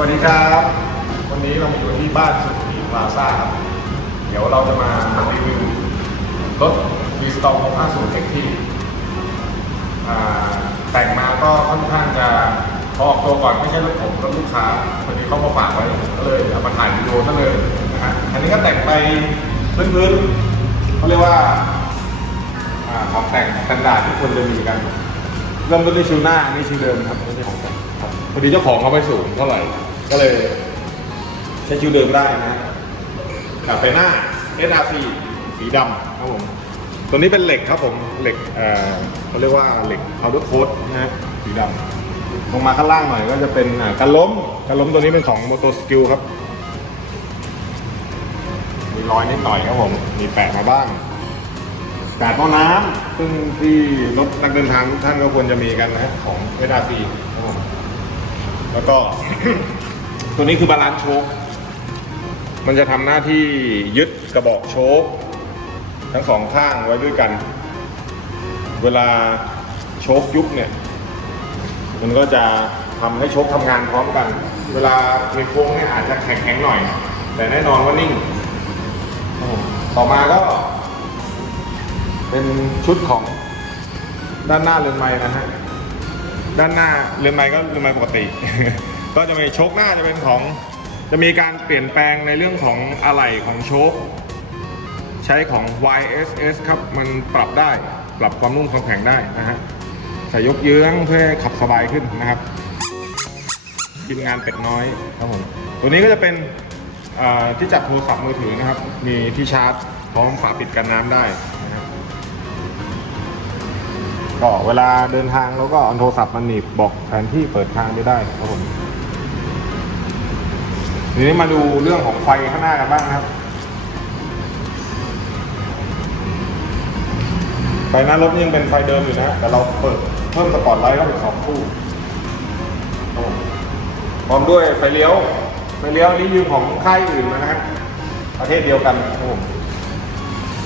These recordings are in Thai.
วัสดีครับ วันนี้เรามาอยู่ที่บ้านสุขีพลาซ่าครับ เดี๋ยวเราจะมารีวิวรถวีสตอล650เอ็กที่อ่าแต่งมาก็ค่อนข้างจะพอออกตัวก่อนไม่ใช่รถผมรถลูกค้าพอดีเขามาฝากไว้ก็เลยเอามาถ่ายวิดีโอซะเลยนะฮะอันนี้ก็แต่งไปพื้นๆเขาเรียกว่าอ่าของแต่งสแตนดาร์ดที่ควรจะมีกัน เริ่มต้นที่ชิวหน้าอันนี่ชิวเดิมครับไม่ใช่ของแต่งครับพอดีเจ้าของเขาไม่สูงเท่าไหร่ ก็เลยใช้ชิวเดิมได้นะกับไฟหน้า SRC สีดำครับผม ตัวนี้เป็นเหล็กครับผม เหล็กเอ่อเขาเรียกว่าเหล็ก powder coat นะฮะ สีดำลงมาข้างล่างหน่อยก็จะเป็นกันล้มกันล้มตัวนี้เป็นของ Moto Skill ครับ มีรอยนิดหน่อยครับผม มีแปะมาบ้างกาดหม้อน้ำซึ่งที่รถนักเดินทางทุกท่านก็ควรจะมีกันนะฮะของ SRC ครับผมแล้วก็ ตัวนี้คือบาลานซ์โชคมันจะทำหน้าที่ยึดกระบอกโชคทั้งสองข้างไว้ด้วยกัน เวลาโชคยุบเนี่ย มันก็จะทำให้โชคทำงานพร้อมกัน เวลามีโค้งเนี่ยอาจจะแข็งๆหน่อย แต่แน่นอนว่านิ่ง ต่อมาก็ เป็นชุดของด้านหน้าเรือนไม้นะฮะ ด้านหน้าเรือนไม้ก็เรือนไม้ปกติ ก็จะมีโชคหน้าจะเป็นของจะมีการเปลี่ยนแปลงในเรื่องของอะไหล่ของโชคใช้ของ YSS ครับมันปรับได้ปรับความนุ่มความแข็งได้นะฮะใส่ยกเยื้องเพื่อขับสบายขึ้นนะครับทีมงานเป็ดน้อยครับผมตัวนี้ก็จะเป็นที่จับโทรศัพท์มือถือนะครับ มีที่ชาร์จพร้อมฝาปิดกันน้ำได้นะครับก็เวลาเดินทางเราก็เอาโทรศัพท์มันหนีบบอกแผนที่เปิดทางไม่ได้ครับผม ทีนี้มาดูเรื่องของไฟข้างหน้ากันบ้างนะครับ ไฟหน้ารถยังเป็นไฟเดิมอยู่นะ แต่เราเปิดเพิ่มสปอตไลท์เข้าไปสองคู่พร้อมด้วยไฟเลี้ยว ไฟเลี้ยวนี้ยืมของค่ายอื่นมานะฮะประเทศเดียวกันครับผม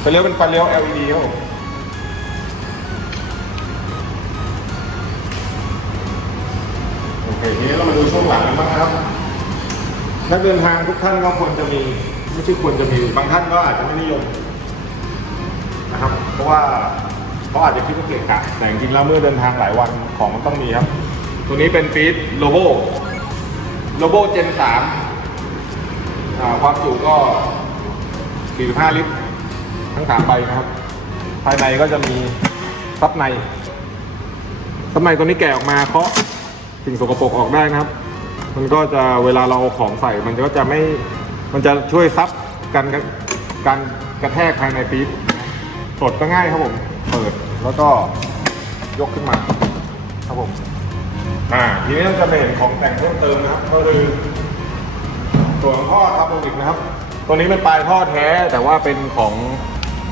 ไฟเลี้ยวเป็นไฟเลี้ยว LED ครับผมโอเคทีนี้เรามาดูช่วงหลังกันบ้าง นักเดินทางทุกท่านก็ควรจะมีไม่ใช่ควรจะมีบางท่านก็อาจจะไม่นิยมนะครับ เพราะว่าเขาอาจจะคิดว่าเกะกะแต่จริงๆแล้วเมื่อเดินทางหลายวันของมันต้องมีครับ ตัวนี้เป็นปี๊ดโลโบโลโบเจนสามความจุก็ 45 ลิตร ทั้งสามใบนะครับ ภายในก็จะมีซับในทำไมตัวนี้แกะออกมาเคาะสิ่งสกปรกออกได้นะครับ มันก็จะเวลาเราเอาของใส่มันก็จะไม่มันจะช่วยซับกันการกระแทกภายในปี๊บปลดก็ง่ายครับผมเปิดแล้วก็ยกขึ้นมาครับผมอ่าทีนี้เราจะไปเห็นของแต่งเพิ่มเติมนะครับ ก็คือส่วนท่อคาร์บอนิกนะครับ ตัวนี้เป็นปลายท่อแท้แต่ว่าเป็นของ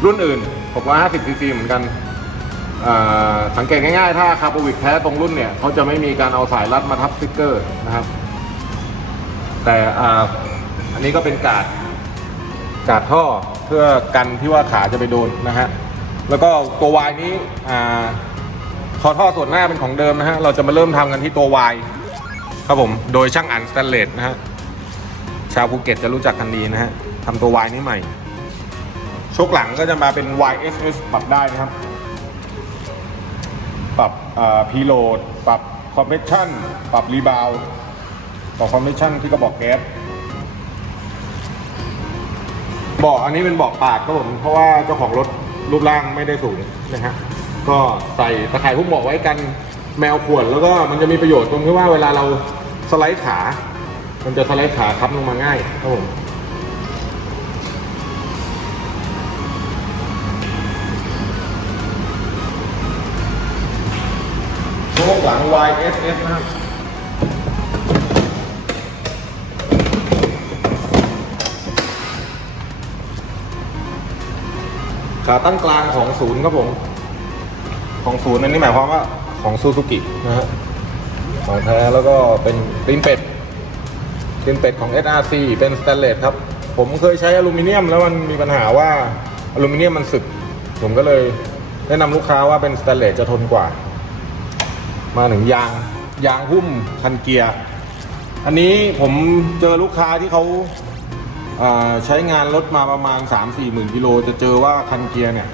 รุ่นอื่น650ซีซีเหมือนกันอ่าสังเกตง่ายๆ ถ้าคาร์บอวิกแท้ตรงรุ่นเนี่ยเขาจะไม่มีการเอาสายรัดมาทับสติ๊กเกอร์นะครับ แต่อ่าอันนี้ก็เป็นกาดกาดท่อเพื่อกันที่ว่าขาจะไปโดนนะฮะแล้วก็ตัววายนี้อ่าคอท่อส่วนหน้าเป็นของเดิมนะฮะเราจะมาเริ่มทำกันที่ตัววายครับผมโดยช่างอันสแตนเลสนะฮะชาวภูเก็ตจะรู้จักกันดีนะฮะทำตัววายนี้ใหม่ชกหลังก็จะมาเป็น YSS ปรับได้นะครับ ปรับพีโหลด ปรับคอมเพรสชันปรับรีบาว ปรับคอมเพรสชันที่กระบอกแก๊สบาะอันนี้เป็นบาะปากครับผมเพราะว่าเจ้าของรถรูปร่างไม่ได้สูงนะฮะก็ใส่ตะข่ายพุ่มเบาะไว้กันแมวขวนแล้วก็มันจะมีประโยชน์ตรงที่ว่าเวลาเราสไลด์ขา มันจะสไลด์ขาทับลงมาง่ายครับผมโชคหลัง YSS นะครับ ขาตั้งกลางของศูนย์ครับผม ของศูนย์อันนี้หมายความว่าของซูซูกินะฮะของแท้แล้วก็เป็นตีนเป็ดตีนเป็ดของ SRC เป็นสแตนเลสครับ ผมเคยใช้อลูมิเนียมแล้วมันมีปัญหาว่าอลูมิเนียมมันสึก ผมก็เลยแนะนำลูกค้าว่าเป็นสแตนเลสจะทนกว่า มาถึงยางยางหุ้มคันเกียร์ อันนี้ผมเจอลูกค้าที่เขาอ่า ใช้งานรถมาประมาณ 3 4หมื่นกิโลจะเจอว่าคันเกียร์เนี่ย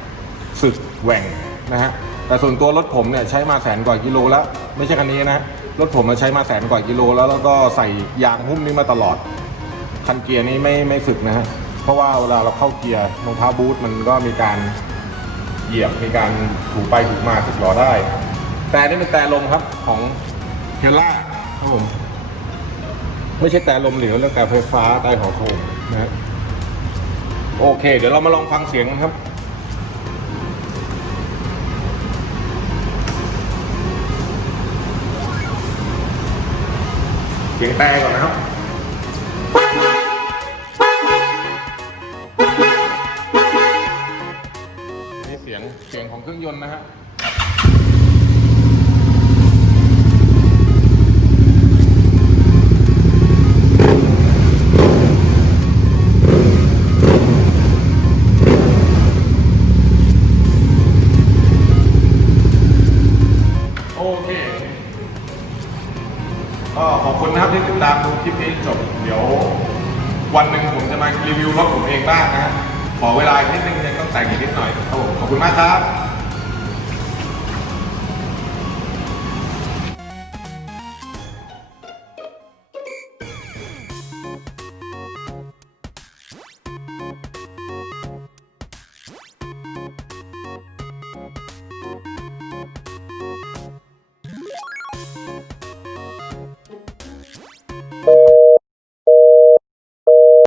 สึกแหว่งนะฮะแต่ส่วนตัวรถผมเนี่ยใช้มาแสนกว่ากิโลแล้ว ไม่ใช่คันนี้นะรถผมมาใช้มาแสนกว่ากิโลแล้วแล้วก็ใส่ยางหุ้มนี้มาตลอด คันเกียร์นี้ไม่ไม่สึกนะฮะเพราะว่าเวลาเราเข้าเกียร์รองเท้าบูทมันก็มีการเหยียบมีการถูไปถูมาสึกล้อได้ แต่นี่เป็นแต่ลมครับของเทล่าครับผม ไม่ใช่แต่ลมเหลวแล้วแต่ไฟฟ้าใต้หัวโคมนะฮะโอเค เดี๋ยวเรามาลองฟังเสียงกันครับเสียงแต่ก่อนนะครับนี่เสียงเสียงของเครื่องยนต์นะฮะ คุณนะครับที่ติดตามดูคลิปนี้จบ เดี๋ยว วันหนึ่งผมจะมารีวิวรถผมเองบ้างนะฮะขอเวลาอีกนิดนึงยังต้องแต่งอีกนิดหน่อยครับผมขอบคุณมากครับ